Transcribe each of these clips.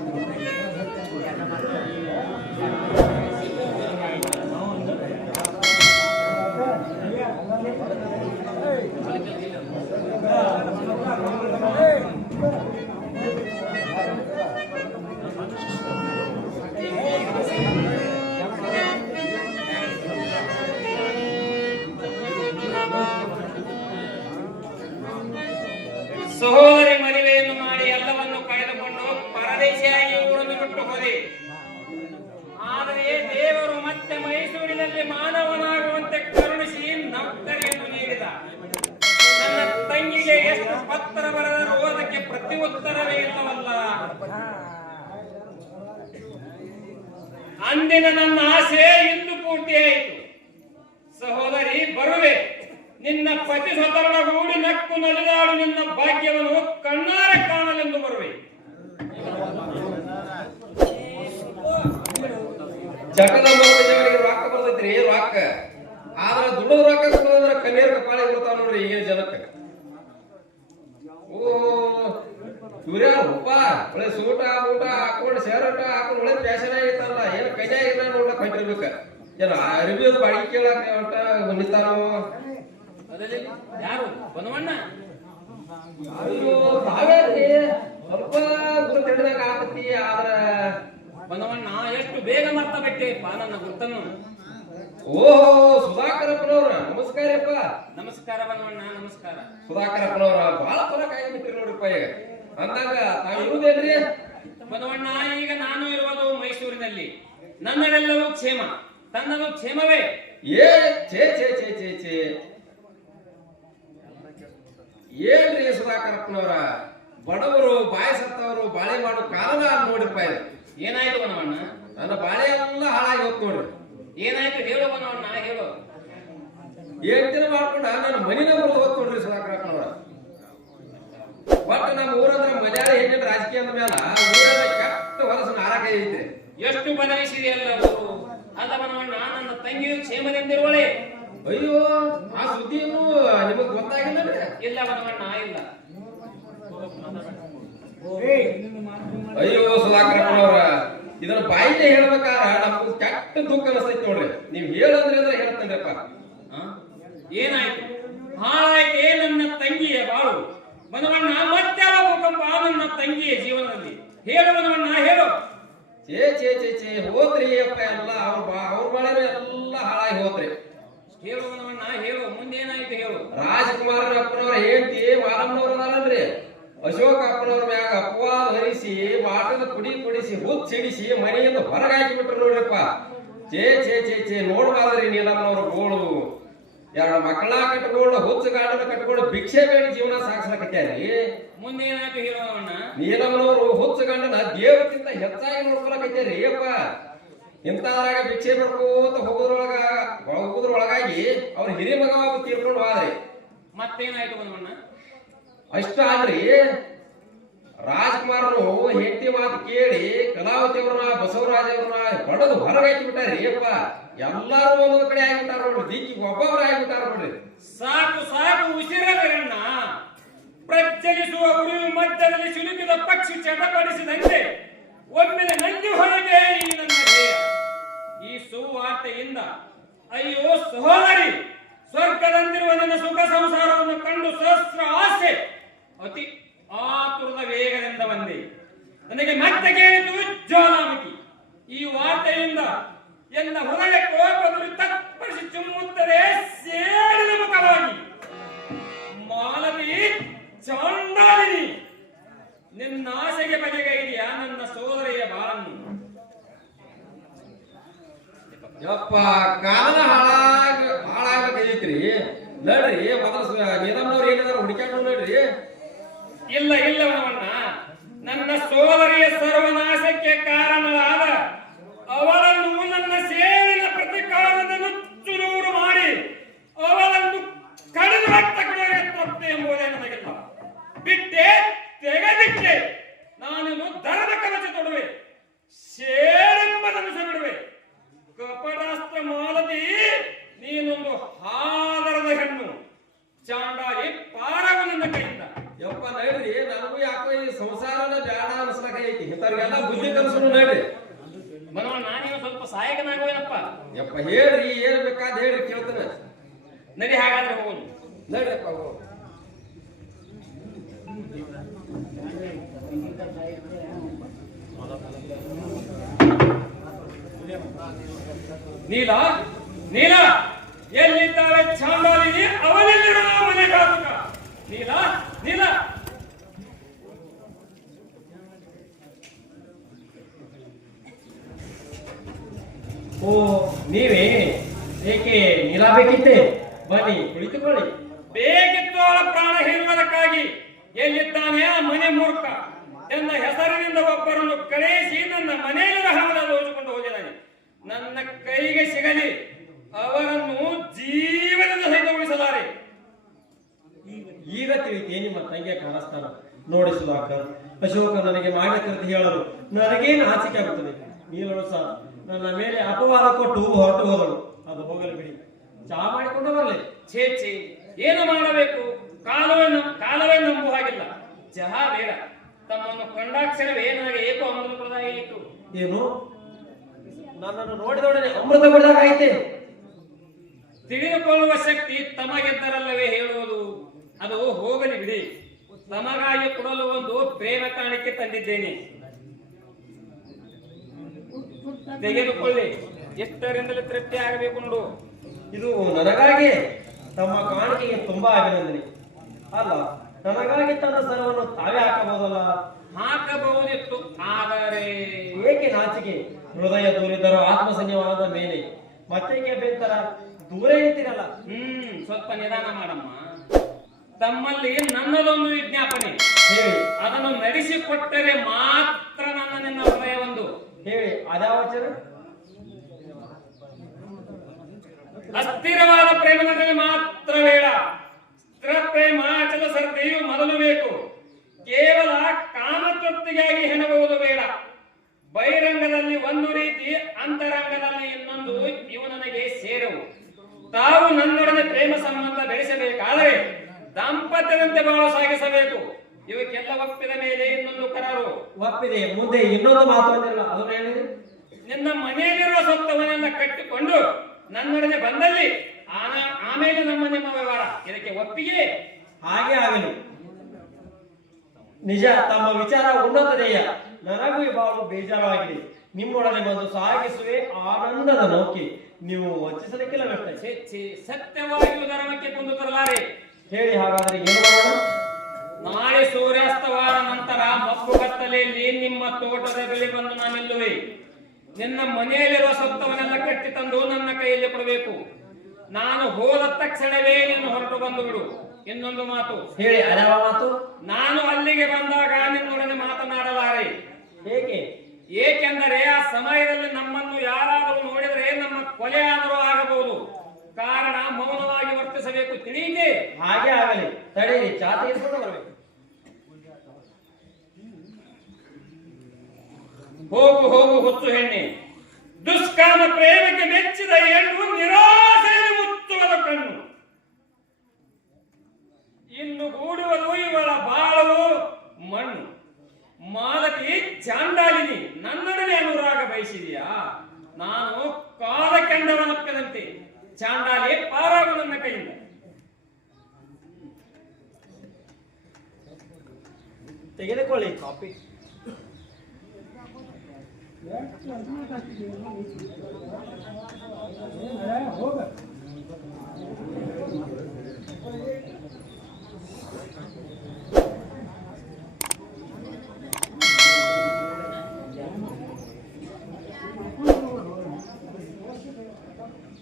Thank you. ಅಂದಿನ ನನ್ನ ಆಸೆ ಇಂದು ಪೂರ್ತಿಯಾಯಿತು ಸಹೋದರಿ, ಬರುವೆ. ನಿನ್ನ ಪತಿ ಸತರಣಗೂಡಿ ನಕ್ಕು ನಲಿದಾಡು ನಿನ್ನ ಭಾಗ್ಯವನ್ನು ಕಣ್ಣಾರೆ ಕಾಣಲೆಂದು ಬರುವೆ. ಜಗದ ದೇವರಿಗೆ ರೊಕ್ಕ ಬರ್ತೈತ್ರಿ ರೊಕ್ಕ ಆದ್ರ ದುಡ್ಡದ ರೊಕ್ಕ ಕೊಡೋದ್ರ ಕಣ್ಣೀರ್ ಕಪಾಳಿ ಬಿಡ್ತಾವ ನೋಡ್ರಿ ಈಗ ಜನಕ್ಕೆ. ಓ ಇವ್ರ್ಯಾರಪ್ಪ ಒಳ್ಳೆ ಸೂಟ ಊಟ ಹಾಕೊಂಡು ಶರ್ಟ್ ಹಾಕೊಂಡು ಒಳ್ಳೆ ಫ್ಯಾಷನ್ ಆಗಿತ್ತಲ್ಲ ಏನ್ ಕೈಯಾಗಿಲ್ಲ ನೋಡ್ಲಕ್ ಹೊಂಟಿರ್ಬೇಕ ಏನ ಅರಿವಿ ಅದು ಬಾಡಿಗೆ ಕೇಳಕ್ ಹೊಂಟ ನಿಂತಾನೋ ಯಾರು? ಬನವಣ್ಣ? ತಾವೇನ್ರಿ ಸ್ವಲ್ಪ ಗುರುತು ಹಿಡ್ದಂಗ ಆಗತ್ತಿ ಆದ್ರ ಬನವಣ್ಣ ಎಷ್ಟು ಬೇಗ ಮರ್ತ ಬಿಟ್ಟೆಪ್ಪ ನನ್ನ ಗುರ್ತನ್ನು. ಓಹೋ ಸುಧಾಕರಪ್ಪನವ್ರ ನಮಸ್ಕಾರಪ್ಪ. ನಮಸ್ಕಾರ ಬನವಣ್ಣ ನಮಸ್ಕಾರ. ಸುಧಾಕರಪ್ಪನವ್ರ ಬಹಳ ಫರಕ್ ಆಗಿಬಿಟ್ಟಿರಿ ನೋಡ್ರಿಪ್ಪ ಈಗ. ಅಂದಾಗ ತಾವು ಇರುವುದೇನ್ರಿ ಬನವಣ್ಣ ಈಗ ನಾನು ಇರುವುದು ಮೈಸೂರಿನಲ್ಲಿ. ನನ್ನದೆಲ್ಲವೂ ಕ್ಷೇಮ. ತನ್ನದು ಕ್ಷೇಮವೇ. ಏ ಛೇ ಛೇ ಛೇ ಛೇ ಛೇ. ಏನ್ರಿ ಸುಧಾಕರಪ್ಪನವರ? ಬಡವರು ಬಾಯಿ ಸತ್ತವರು ಬಾಳೆ ಮಾಡೋ ಕಾರಣ ನೋಡಿರ್ಪ ಇದು. ಏನಾಯ್ತು ಬನವಣ್ಣ? ನನ್ನ ಬಾಳೆ ಎಲ್ಲ ಹಾಳಾಗಿ ಹೋಗ್ ನೋಡ್ರಿ. ಏನಾಯ್ತು ಹೇಳು ಬನವಣ್ಣ ಹೇಳು. ಏನ್ ದಿನ ಮಾಡ್ಕೊಂಡ ನನ್ನ ಮನಿನ ಬರೋದು ಹೋತ್ ನೋಡ್ರಿ ಸುಧಾಕರಪ್ಪನವರ. ಬಟ್ ನಮ್ಮ ಊರಂದ್ರ ಮಜಾ ಏನೇನ್ ರಾಜಕೀಯ ಅಂದ ಊರಾಗ ಹೊಲಸ ನಾರಾಕ ಐತ್ರಿ ಎಷ್ಟು ಬದಲಿಸಿದೆಯಲ್ಲವರು ಅಲ್ಲ ಬನವಣ್ಣ ನನ್ನ ತಂಗಿಯು ಕ್ಷೇಮದಿಂದಿರುವಳೆ? ಅಯ್ಯೋ ಆ ಸುದ್ದಿಯನ್ನು ನಿಮಗೆ ಗೊತ್ತಾಗಿಲ್ಲ ಇಲ್ಲ ಬನವಣ್ಣ ಇಲ್ಲ. ಅಯ್ಯೋ ಸುಧಾಕರಪ್ಪನವ್ರ ಇದನ್ನ ಬಾಯಿಲೆ ಹೇಳ್ಬೇಕಾರ ನಮ್ಗೆ ಕೆಟ್ಟ ದುಃಖ ಅನಿಸ್ತೈತಿ ನೋಡ್ರಿ. ನೀವ್ ಹೇಳಂದ್ರೆ ಅಂದ್ರೆ ಹೇಳ್ತೇನ್ರಪ್ಪ ಆ? ಏನಾಯ್ತು? ಹಾಳಾಯ್ತೇ ನನ್ನ ತಂಗಿಯ ಬಾಳು? ಬನವಣ್ಣ ಮತ್ತೆ ಭೂಕಂಪ ನನ್ನ ತಂಗಿಯ ಜೀವನದಲ್ಲಿ? ಹೇಳು ಬನವಣ್ಣ ಹೇಳು. ಚೇ ಚೇ ಚೇ ಚೇ ಹೋದ್ರಿ ಅಪ್ಪ ಎಲ್ಲ ಅವ್ರ ಬಾ ಅವ್ರ ಬಾಳೆನೂ ಎಲ್ಲ ಹಾಳಾಗಿ ಹೋದ್ರಿ. ಹೇಳು ಬನವಣ್ಣ ಹೇಳು ಮುಂದೇನಾಯ್ತು ಹೇಳು. ರಾಜಕುಮಾರನ ಅಪ್ಪನವ್ರ ಹೇಳ್ತಿ ವಾರಮ್ಮನವ್ರ ಅದಾರಲ್ರಿ. ಅಶೋಕ ಅಪ್ಪನವ್ರ ಮ್ಯಾಗ ಅಪವಾದ ಹರಿಸಿ ಮಾಟದ ಕುಡಿ ಕುಡಿಸಿ ಹುಚ್ಚ ಸಿಡಿಸಿ ಮನೆಯಿಂದ ಹೊರಗೆ ಹಾಕಿ ಬಿಟ್ರು ನೋಡ್ರಪ್ಪ. ಚೇ ಚೇ ಚೇ ಚೇ ನೋಡ್ಬಾರ್ದ್ರಿ ನೀಲಮ್ಮನವ್ರ ಗೋಳು. ಎರಡು ಮಕ್ಕಳ ಕಟ್ಕೊಂಡು ಹುಚ್ಚು ಕಾಡನ್ನು ಕಟ್ಕೊಂಡು ಭಿಕ್ಷೆ ಬೇಡಿ ಜೀವನ ಸಾಗಿಸ್ಲಕತ್ಯಾರಿ ಮುಂದೆ ಏನಾಯ್ತು ಬನವಣ್ಣ ನೀಲಮ್ಮನವರು ಹುಚ್ಚು ಗಂಡನ ದೇವಕ್ಕಿಂತ ಹೆಚ್ಚಾಗಿ ನೋಡ್ಕೊಳಕತ್ಯಾರಿ ಅಪ್ಪ. ಇಂಥದ್ರಾಗ ಭಿಕ್ಷೆ ಬಿಡ್ಕೋತ ಹೋಗೋದ್ರೊಳಗ ಹೋಗೋದ್ರೊಳಗಾಗಿ ಅವ್ರ ಹಿರಿಯ ಮಗ ತೀರ್ಕೊಂಡು ಹೋದ್ರಿ ಮತ್ತೇನಾಯ್ತು ಬನವಣ್ಣ ಅಷ್ಟ ಅಲ್ರಿ ರಾಜ್ಕುಮಾರರು ಹೆಂಡತಿ ಮಾತು ಕೇಳಿ ಕಲಾವತಿ ಅವ್ರನ್ನ ಬಡದು ಅವ್ರನ್ನ ಹೊಡೆದು ಹೊರಗಾಕಿ ಬಿಟ್ಟಾರಿ ಅಪ್ಪ. ಎಲ್ಲಾರು ಒಂದೊಂದು ಕಡೆ ಆಗಿಬಿಟ್ಟಾರ ನೋಡ್ರಿ. ದಿಕ್ಕಿ ಒಬ್ಬೊಬ್ರು ಆಗಿಬಿಟ್ಟಾರ ನೋಡ್ರಿ. ಸಾಕು ಸಾಕು ಉಸಿರಣ್ಣ ಪ್ರಚಲಿಸುವ ಉಳಿವು ಮಧ್ಯದಲ್ಲಿ ಸಿಲುಕಿದ ಪಕ್ಷಿ ಚಟಪಡಿಸಿದಂತೆ ಒಮ್ಮೆಲೆ ನಂದಿ ಹೊರಗೆ ಈ ನನ್ನ ಈ ಸುವಾರ್ತೆಯಿಂದ ಅಯ್ಯೋ ಸಹೋದರಿ, ಸ್ವರ್ಗದಂತಿರುವ ನನ್ನ ಸುಖ ಸಂಸಾರವನ್ನು ಕಂಡು ಸಹಸ್ರ ಆಸೆ ಅತಿ ಆತುರದ ವೇಗದಿಂದ ಬಂದೆ. ನನಗೆ ಮತ್ತೆ ಕೇಳಿತು, ಜ್ವಾಲಾಮುಖಿ. ಈ ವಾರ್ತೆಯಿಂದ ಎನ್ನ ಹೃದಯ ಕೋಪದಲ್ಲಿ ತಪ್ಪಡಿಸಿ ಚುಮ್ಮುತ್ತದೆ ಸೇಡಿನ ಮುಖವಾಗಿ. ಮಾಲವಿ ಚಾಂಡಾಲಿನಿ ನಿನ್ನ ಆಸೆಗೆ ಬಗೆಗೈದಿಯಾ ನನ್ನ ಸೋದರಿಯ ಬಾಳನ್ನು ಯಪ್ಪ ಕಾಲ ಹಾಳಾಗ ಹಾಳಾಗೈತ್ರಿ ನಡ್ರಿ ಮೊದಲು ನೀರಮ್ಮನವ್ರು ಏನಾದ್ರು ಹುಡುಕ್ಯಾಕೊಂಡು ನೋಡ್ರಿ. ಇಲ್ಲ ಇಲ್ಲವನವನ್ನ ನನ್ನ ಸೋದರಿಯ ಸರ್ವನಾಶಕ್ಕೆ ಹಾದರದ ಹೆಣ್ಣು ಚಾಂಡಾಲಿ ಪಾರವು ನನ್ನ ಕೈಯಿಂದ ಯಪ್ಪ ನಡ್ರಿ ನನಗೂ ಯಾಕೋ ಇಂಥವ್ರಿಗೆಲ್ಲ ಬುದ್ಧಿ ಕಲಿಸೋಣ ನಡ್ರಿ ಮನವ ನಾನೀಗ ಸ್ವಲ್ಪ ಸಹಾಯಕನಾಗುವೇನಪ್ಪ ಯಪ್ಪ ಹೇಳ್ರಿ ಏನ್ ಬೇಕಾದ್ ಹೇಳ್ರಿ ಕೇಳ್ತಾನೆ ನಡಿ ಹಾಗಾದ್ರೆ ಹೋಗೋಣ ನಡ್ರಿಯಪ್ಪ ಹೋಗು. ನೀಲ ನೀಲ ಎಲ್ಲಿದ್ದಾಳೆ ಚಾಂಡಾಲಿನಿ ಅವನೆಲ್ಲಿರುವ ಮನೆ ಘಾತಕ ನೀಲ ನೀಲ ಓ ನೀವೇ? ಏಕೆ ನಿಲ್ಲಬೇಕಿತ್ತೆ ಬನ್ನಿ ಕುಳಿತುಕೊಳ್ಳಿ. ಬೇಕಿತ್ತು ಅವಳ ಪ್ರಾಣ ಹಿಡಿಯುವುದಕ್ಕಾಗಿ ಎಲ್ಲಿದ್ದಾನೆ ಆ ಮನೆ ಮೂರ್ಖ? ನನ್ನ ಹೆಸರಿನಿಂದ ಒಬ್ಬರನ್ನು ಕಳೆಸಿ ನನ್ನ ಮನೆಯಲ್ಲಿ ಹಣವನ್ನು ದೋಚಿಕೊಂಡು ಹೋಗಿದ್ದಾನೆ. ನನ್ನ ಕೈಗೆ ಸಿಗಲಿ. ಅವರನ್ನು ಜೀವನದ ಸಹಿತ ಉಳಿಸಲಾರೆ ಈಗ ತಿಳಿತೆ ನಿಮ್ಮ ತಂಗಿಯ ಕಾಣಿಸ್ತಾನ ನೋಡಿ ಸುಧಾಕರ್ ಅಶೋಕ ನನಗೆ ಮಾಡಕಂತ ಹೇಳಲು ನನಗೇನು ನಾಚಿಕೆ ಆಗುತ್ತದೆ ನೀಲಳು ಸಹ ನನ್ನ ಮೇಲೆ ಅಪವಾದ ಕೊಟ್ಟು ಹೊರಟು ಹೋದಳು ಅದು ಹೋಗಲು ಬಿಡಿ. ಚಹಾ ಮಾಡಿಕೊಂಡು ಬರಲಿ. ಛೇ ಛೇ ಏನು ಮಾಡಬೇಕು? ಕಾಲವೇ ಕಾಲವೇ ನಂಬುವ ಹಾಗಿಲ್ಲ. ಚಹಾ ಬೇಡ. ತಮ್ಮನ್ನು ಕಂಡಾಕ್ಷರವೇ ನನಗೆ ಏಕೋ ಅಮೃತ ಪ್ರದಾಯಿತು ಏನು? ನನ್ನನ್ನು ನೋಡಿದೊಡನೆ ಅಮೃತ ಕೊಡದಾಗೈತೆ ತಿಳಿದುಕೊಳ್ಳುವ ಶಕ್ತಿ ತಮಗೆದ್ದರಲ್ಲವೇ ಹೇಳುವುದು. ಅದು ಹೋಗಲಿ ಬಿಡಿ. ತಮಗಾಗಿ ಕೊಡಲು ಒಂದು ಪ್ರೇಮ ಕಾಣಿಕೆ ತಂದಿದ್ದೇನೆ. ತೆಗೆದುಕೊಳ್ಳಿ. ಎಷ್ಟರಿಂದಲೇ ತೃಪ್ತಿ ಆಗಬೇಕು ನೋಡು. ಇದು ನನಗಾಗಿ ತಮ್ಮ ಕಾಣಿಕೆಗೆ ತುಂಬಾ ಅಭಿನಂದನೆ. ಅಲ್ಲ ನನಗಾಗಿ ತನ್ನ ಸರವನ್ನು ತಾವೇ ಹಾಕಬಹುದಲ್ಲ? ಹಾಕಬಹುದಿತ್ತು ಆದರೆ ಏಕೆ ನಾಚಿಕೆ? ಹೃದಯ ದೂರಿದ್ದರೂ ಆತ್ಮಸನ್ಯವಾದ ಮೇಲೆ. ಮತ್ತೇಕೆ ಬೇತರ? ದೂರ ಇರ್ತೀರಲ್ಲ ಹ್ಮ್ ಸ್ವಲ್ಪ ನಿಧಾನ ಮಾಡಮ್ಮ. ತಮ್ಮಲ್ಲಿ ನನ್ನದೊಂದು ವಿಜ್ಞಾಪನೆ. ಹೇಳಿ. ಅದನ್ನು ನಡೆಸಿಕೊಟ್ಟರೆ ಮಾತ್ರ ನನ್ನ ನಿನ್ನ ಹೃದಯ ಒಂದು ಹೇಳಿ ಅದ್ಯಾವ ವಚನ? ಅಸ್ಥಿರವಾದ ಪ್ರೇಮದಲ್ಲಿ ಮಾತ್ರ ಬೇಡ. ಸ್ಥಿರ ಪ್ರೇಮ ಅಚಲ ಸರ್ದಿಯು ಮೊದಲು ಬೇಕು. ಕೇವಲ ಕಾಮತೃಪ್ತಿಗಾಗಿ ಹೆಣಗುವುದು ಬೇಡ. ಬಹಿರಂಗದಲ್ಲಿ ಒಂದು ರೀತಿ, ಅಂತರಂಗದಲ್ಲಿ ಇನ್ನೊಂದು ಇವು ನನಗೆ ಸೇರವು. ತಾವು ನನ್ನೊಡನೆ ಪ್ರೇಮ ಸಂಬಂಧ ಬೆಳೆಸಬೇಕಾದರೆ ದಾಂಪತ್ಯದಂತೆ ಭಾವ ಸಾಗಿಸಬೇಕು. ಇವಕ್ಕೆಲ್ಲ ಒಪ್ಪಿದ ಮೇಲೆ ಇನ್ನೊಂದು ಕರಾರು. ಒಪ್ಪಿದೆ. ಮುಂದೆ ಇನ್ನೊಂದು ಮಾತು ಅಂದಿರಲ್ಲ ಅದನ್ನು ಹೇಳಿದ್ರೆ ನಿನ್ನ ಮನೆಯಲ್ಲಿರುವ ಸೊತ್ತವನ್ನೆಲ್ಲ ಕಟ್ಟಿಕೊಂಡು ನನ್ನೊಡನೆ ಬಂದಲ್ಲಿ ಆಮೇಲೆ ನಮ್ಮ ನಿಮ್ಮ ವ್ಯವಹಾರ. ಇದಕ್ಕೆ ಒಪ್ಪಿಗೆ? ಹಾಗೆ ಆಗಲಿ. ನಿಜ ತಮ್ಮ ವಿಚಾರ ಉನ್ನತದೇಯ ನನಗೂ ಇವಾಗ ಬೇಜಾರಾಗಿದೆ. ನಿಮ್ಮೊಡನೆ ಬಂದು ಸಾಗಿಸುವೆ ಆನಂದದ ನೌಕೆ. ನೀವು ವಂಚಿಸಲಿಕ್ಕಿಲ್ಲ ಸತ್ಯವಾಗಿಯೂ ಧರ್ಮಕ್ಕೆ ಕುಂದು ತರಲಾರೆ. ಹೇಳಿ ಹಾಗಾದ್ರೆ ಏನು ಮಾಡೋಣ? ನಾಳೆ ಸೂರ್ಯಾಸ್ತವಾದ ನಂತರ ಮಬ್ಬು ಕತ್ತಲೆಯಲ್ಲಿ ನಿಮ್ಮ ತೋಟದ ಬೆಳೆ ಬಂದು ನಾನು ನಿಲ್ಲುವೆ ನಿನ್ನ ಮನೆಯಲ್ಲಿರುವ ಸೊತ್ತವನ್ನೆಲ್ಲ ಕಟ್ಟಿ ತಂದು ನನ್ನ ಕೈಯಲ್ಲಿ ಕೊಡಬೇಕು. ನಾನು ಹೋದ ತಕ್ಷಣವೇ ನೀನು ಹೊರಟು ಬಂದು ಬಿಡು. ಇನ್ನೊಂದು ಮಾತು. ಹೇಳಿ ಮಾತು? ನಾನು ಅಲ್ಲಿಗೆ ಬಂದಾಗ ನಿನ್ನೊಡನೆ ಮಾತನಾಡಲಾರೆ. ಹೇಗೆ? ಏಕೆಂದರೆ ಆ ಸಮಯದಲ್ಲಿ ನಮ್ಮನ್ನು ಯಾರಾದರೂ ನೋಡಿದರೆ ನಮ್ಮ ಕೊಲೆ ಆದರೂ ಆಗಬಹುದು. ಕಾರಣ ಮೌನವಾಗಿ ವರ್ತಿಸಬೇಕು ತಿಳಿಯಿತೆ? ಹಾಗೆ ಆಗಲಿ. ತಡೀರಿ ಜಾತಿ ಬರಬೇಕು. ಹೋಗು ಹೋಗು ಹೊತ್ತು ಹೆಣ್ಣೆ. ದುಷ್ಕಾಮ ಪ್ರೇಮಕ್ಕೆ ಮೆಚ್ಚಿದ ಹೆಣ್ಣು ನಿರಾಸೆಯಲ್ಲಿ ಮುಚ್ಚುವದ ಕಣ್ಣು. ಇನ್ನು ಗೂಡುವುದು ಇವಳ ಬಾಳವು ಮಣ್ಣು. ಮಾಲಕಿ ಚಾಂಡಾಲಿನಿ ನನ್ನೊಡನೆ ಅನುರಾಗ ಬಯಸಿದೆಯಾ? ನಾನು ಕಾಲ ಕೆಂಡವನಪ್ಪದಂತೆ ಚಾಂಡಾಲಿ ಪಾರಾಗು ನನ್ನ ಕೈಯಿಂದ ತೆಗೆದುಕೊಳ್ಳಿ ಕಾಪಿ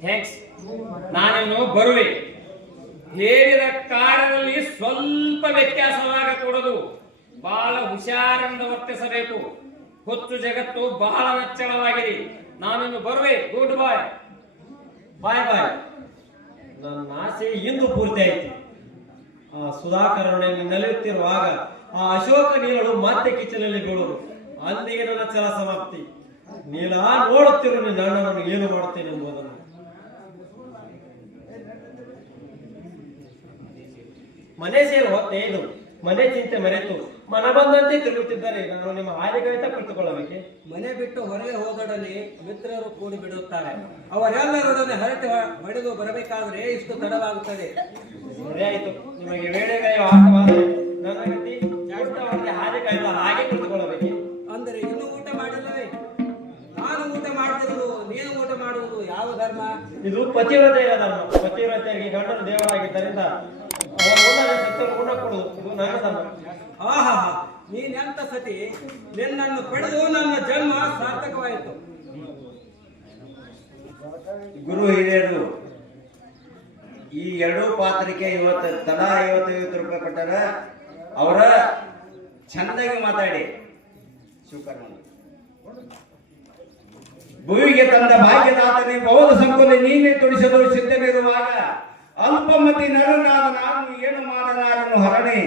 ಥ್ಯಾಂಕ್ಸ್ ನಾನಿನ್ನು ಬರುವೆ. ಹೇಳಿದ ಕಾರದಲ್ಲಿ ಸ್ವಲ್ಪ ವ್ಯತ್ಯಾಸವಾಗಕೂಡದು. ಬಹಳ ಹುಷಾರಿಂದ ವರ್ತಿಸಬೇಕು. ಹೊತ್ತು ಜಗತ್ತು ಬಹಳ ನಚ್ಚಳವಾಗಿದೆ. ನಾನನ್ನು ಬರುವೆ. ಗುಡ್ ಬಾಯ್ ಬಾಯ್ ಬಾಯ್ ನನ್ನ ಆಸೆ ಇಂದು ಪೂರ್ತಿ ಆಯ್ತು. ಆ ಸುಧಾಕರನಲ್ಲಿ ನಲಿಯುತ್ತಿರುವಾಗ ಆ ಅಶೋಕ ನೀಲಳು ಮತ್ತೆ ಕಿಚ್ಚನಲ್ಲಿ ಬೀಳುವುದು. ಅಂದಿಗೆ ನನ್ನ ಚಲ ಸಮಾಪ್ತಿ. ನೀಲ ನೋಡುತ್ತಿರು ನಿನ್ನ ಏನು ಮಾಡುತ್ತೇನೆ ಎಂಬುದನ್ನು ಮನೆ ಸೇರು ಹೊತ್ತೇನು ಮನೆ ಚಿಂತೆ ಮರೆತು. ಮನ ಬಂದಂತೆ ತಿರುಗುತ್ತಿದ್ದಾರೆ. ನಾನು ನಿಮ್ಮ ಹಾದಿ ಕವಿತ ಕುಳಿತುಕೊಳ್ಳಬೇಕೆ? ಮನೆ ಬಿಟ್ಟು ಹೊರಗೆ ಹೋದೊಡನೆ ಮಿತ್ರರು ಕೂಡಿ ಬಿಡುತ್ತಾರೆ. ಅವರೆಲ್ಲರೊಡನೆ ಹರಟೆ ಹೊಡೆದು ಬರಬೇಕಾದ್ರೆ ಇಷ್ಟು ತಡವಾಗುತ್ತದೆ. ಸರಿ ಆಯ್ತು. ನಿಮಗೆ ವೇಳೆ ಆಟವಾದರೆ ನನ್ನ ಗತಿ ಹಾದಿ ಕಾಯ್ದ ಹಾಗೆ ಕುಳಿತುಕೊಳ್ಳಬೇಕೆ? ಅಂದರೆ ಇನ್ನೂ ಊಟ ಮಾಡಿಲ್ಲವೇ? ನಾನು ಊಟ ಮಾಡಿದ್ರು ನೀನು ಊಟ ಮಾಡುವುದು ಯಾವ ಧರ್ಮ? ಇದು ಪತಿವ್ರತೆಯ ಧರ್ಮ. ಪತಿವ್ರತೆಯರಿಗೆ ಗಂಡನು ದೇವರಾಗಿದ್ದರಿಂದ ಆಹಾ ನೀನೆಂತ ಸತಿ? ನಿನ್ನನ್ನು ಪಡೆದು ನನ್ನ ಜನ್ಮ ಸಾರ್ಥಕವಾಯಿತು. ಗುರು ಹಿರಿಯರು, ಈ ಎರಡೂ ಪಾತ್ರಿಕೆ ಇವತ್ತು ತಲಾ ಐವತ್ತೈವತ್ತು ರೂಪಾಯಿ ಕೊಟ್ಟಾರ. ಅವರ ಚಂದಾಗಿ ಮಾತಾಡಿ. ಶಿವಕರ್ಮ ಭೂಮಿಗೆ ತಂದ ಭಾಗ್ಯದಾತನೇ ಬೌದ್ಧ ಸಂಕುಲ ನೀನೇ ತುಡಿಸಲು ಸಿದ್ಧವಿರುವಾಗ ಅಲ್ಪಮತಿ ನರನಾದ ನಾನು ಏನು ಮಾಡಲಾರನು ಹರಣೆ?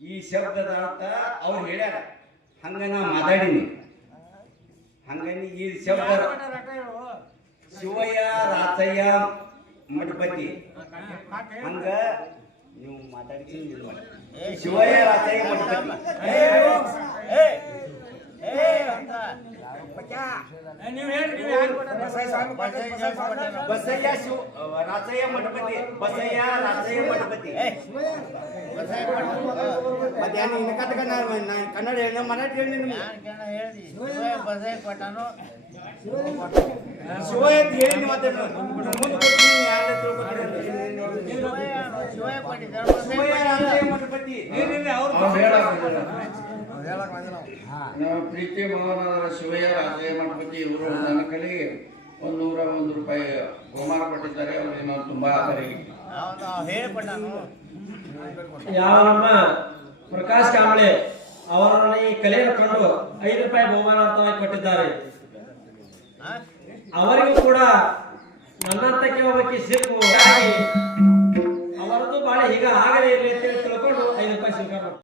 ಈ ಶಬ್ದದ ಅರ್ಥ ಅವ್ರು ಹೇಳ್ಯಾರ ಹಂಗ ನಾ ಮಾತಾಡಿನಿ. ಹಂಗನಿ ಈ ಶಬ್ದ ಶಿವಯ್ಯ ರಾತಯ್ಯ ಮಠಪತಿ. ಹಂಗ ನೀವು ಮಾತಾಡಿ ಶಿವಯ್ಯ ರಾತಯ್ಯ ಮಠಪತಿ. ಬಸಯ್ಯ ಶಿವ ರಾಚಯ್ಯ ಮಠಪತಿ ಬಸಯ್ಯ ರಾಚಯ್ಯ ಮಠಪತಿ. ಮಧ್ಯಾಹ್ನ ಇನ್ನು ಕಟ್ಟ ಕನ್ನಡ ಹೇಳಿ ಮರಾಠಿ ಹೇಳಿ ನಿಮ್ಗೆ ಶಿವ ಅಂತ ಹೇಳಿ ಮತ್ತೆ ಮುಂದೆ ಅಂತ. ಶಿವಯ್ಯ ಮಠಪತಿ. ನಾವು ಪ್ರೀತಿ ಮಹಾರಾಜ ಶಿವಯ್ಯ ರಾಜಯ್ಯ ಮಠಪತಿ ಇವರು ನನ್ನ ಕಲಿ ಒಂದು ನೂರ ಒಂದು ರೂಪಾಯಿ ಬಹುಮಾನ ಕೊಟ್ಟಿದ್ದಾರೆ. ಅವರಿಗೆ ನಾವು ತುಂಬಾ ಆಭಾರಿ ಯಾವ ನಮ್ಮ ಪ್ರಕಾಶ್ ಕಾಂಬಳೆ ಅವರನ್ನು ಈ ಕಲೆಯನ್ನು ಕಂಡು ಐದು ರೂಪಾಯಿ ಬಹುಮಾನಾರ್ಥವಾಗಿ ಕೊಟ್ಟಿದ್ದಾರೆ. ಅವರಿಗೂ ಕೂಡ ನನ್ನಂತಕ್ಕೆ ಒಬ್ಬಕ್ಕೆ ಸಿಕ್ಕು. ಅವರದ್ದು ಬಾಳೆ ಈಗ ಆಗಲೇ ಇರಲಿ ಅಂತ